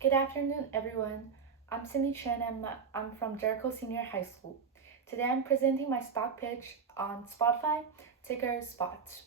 Good afternoon, everyone. I'm Cindy Chen and I'm from Jericho Senior High School. Today I'm presenting my stock pitch on Spotify, ticker SPOT.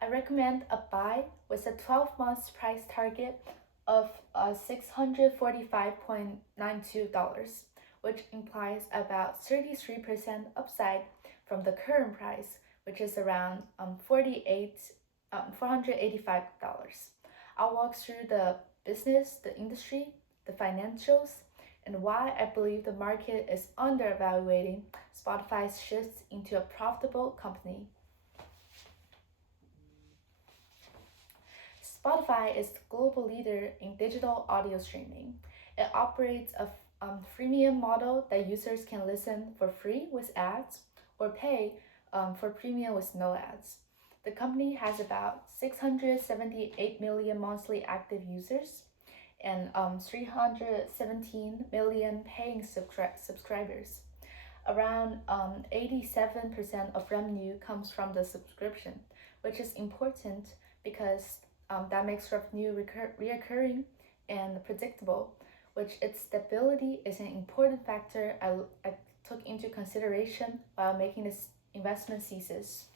I recommend a buy with a 12 months price target of $645.92, which implies about 33% upside from the current price, which is around $485. I'll walk through the business, the industry, the financials, and why I believe the market is undervaluating Spotify's shifts into a profitable company. Spotify is the global leader in digital audio streaming. It operates a freemium model that users can listen for free with ads or pay for premium with no ads. The company has about 678 million monthly active users and 317 million paying subscribers. Around 87% of revenue comes from the subscription, which is important because that makes revenue reoccurring and predictable, which its stability is an important factor I took into consideration while making this investment thesis.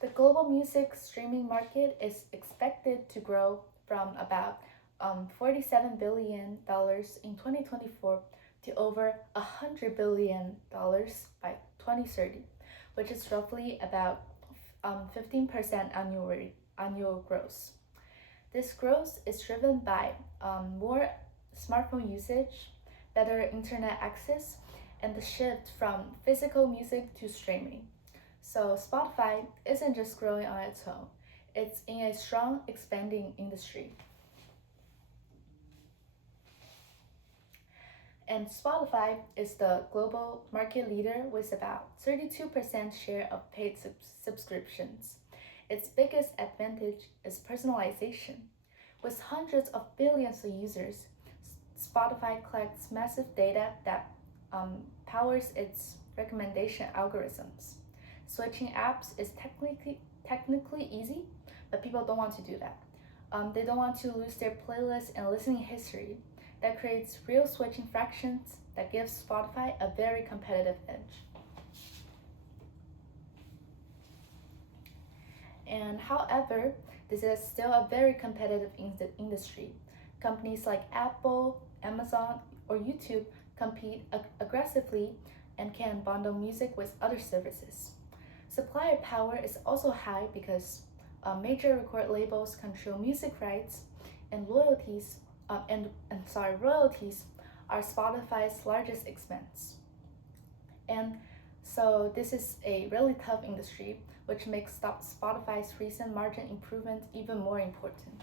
The global music streaming market is expected to grow from about $47 billion in 2024 to over $100 billion by 2030, which is roughly about 15% annual growth. This growth is driven by more smartphone usage, better internet access, and the shift from physical music to streaming. So Spotify isn't just growing on its own, it's in a strong expanding industry. And Spotify is the global market leader with about 32% share of paid subscriptions. Its biggest advantage is personalization. With hundreds of billions of users, Spotify collects massive data that powers its recommendation algorithms. Switching apps is technically easy, but people don't want to do that. They don't want to lose their playlist and listening history. That creates real switching fractions that gives Spotify a very competitive edge. And however, this is still a very competitive industry. Companies like Apple, Amazon, or YouTube compete aggressively and can bundle music with other services. Supplier power is also high because major record labels control music rights and royalties are Spotify's largest expense. And so this is a really tough industry, which makes Spotify's recent margin improvement even more important.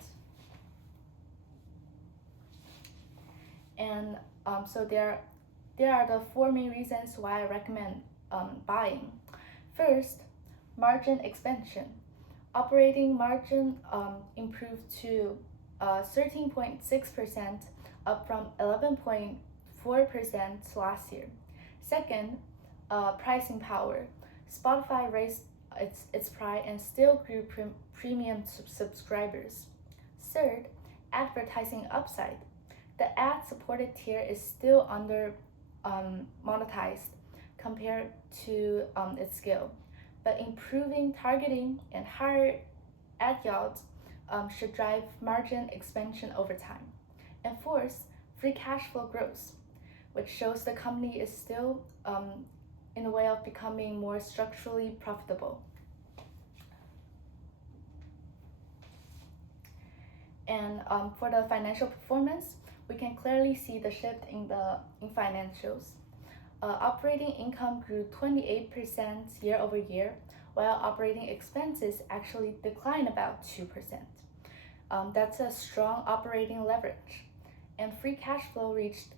And so there are the four main reasons why I recommend buying. First, margin expansion. Operating margin improved to 13.6%, up from 11.4% last year. Second, pricing power. Spotify raised its price and still grew premium subscribers. Third, advertising upside. The ad-supported tier is still under monetized compared to its scale, but improving targeting and higher ad yields should drive margin expansion over time. And fourth, free cash flow growth, which shows the company is still in the way of becoming more structurally profitable. And for the financial performance, we can clearly see the shift in financials. Operating income grew 28% year over year, while operating expenses actually declined about 2%. That's a strong operating leverage. And free cash flow reached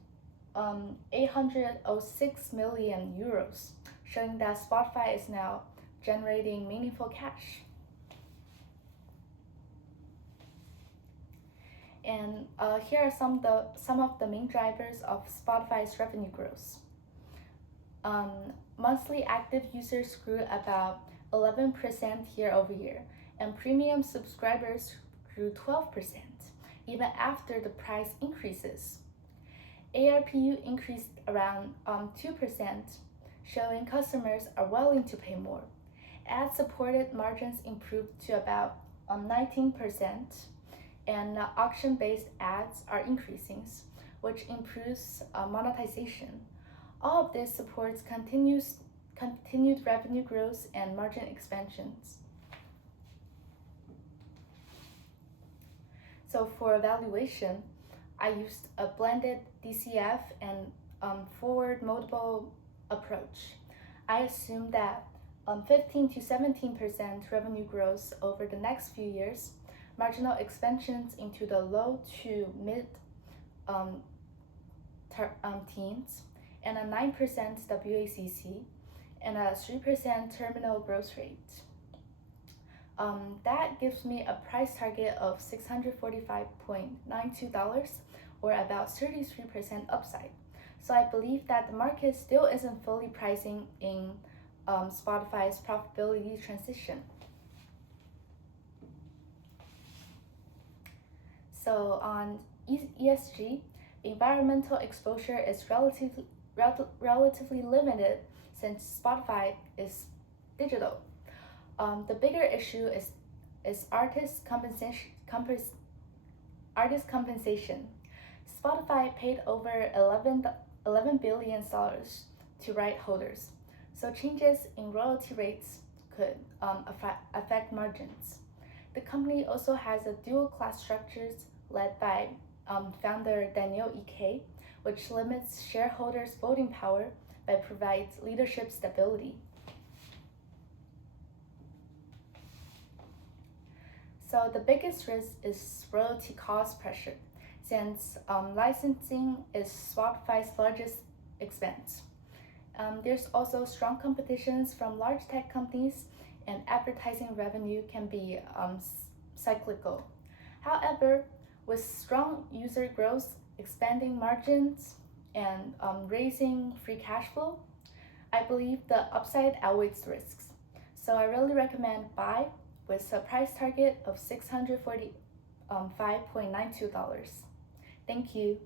806 million euros, showing that Spotify is now generating meaningful cash. And here are some of the main drivers of Spotify's revenue growth. Monthly active users grew about 11% year over year, and premium subscribers grew 12%, even after the price increases. ARPU increased around 2%, showing customers are willing to pay more. Ad-supported margins improved to about 19%, and auction-based ads are increasing, which improves monetization. All of this supports continued revenue growth and margin expansions. So for evaluation, I used a blended DCF and forward multiple approach. I assume that 15 to 17% revenue growth over the next few years, marginal expansions into the low to mid teens, and a 9% WACC, and a 3% terminal growth rate. That gives me a price target of $645.92, or about 33% upside. So I believe that the market still isn't fully pricing in Spotify's profitability transition. So on ESG, environmental exposure is relatively limited since Spotify is digital. The bigger issue is artist compensation. Spotify paid over $11 billion to right holders, so changes in royalty rates could affect margins. The company also has a dual class structures led by founder Daniel Ek, which limits shareholders' voting power but provides leadership stability. So the biggest risk is royalty cost pressure, since licensing is Spotify's largest expense. There's also strong competitions from large tech companies, and advertising revenue can be cyclical. However, with strong user growth, expanding margins, and raising free cash flow, I believe the upside outweighs the risks. So I really recommend buy with a price target of $645.92. Thank you.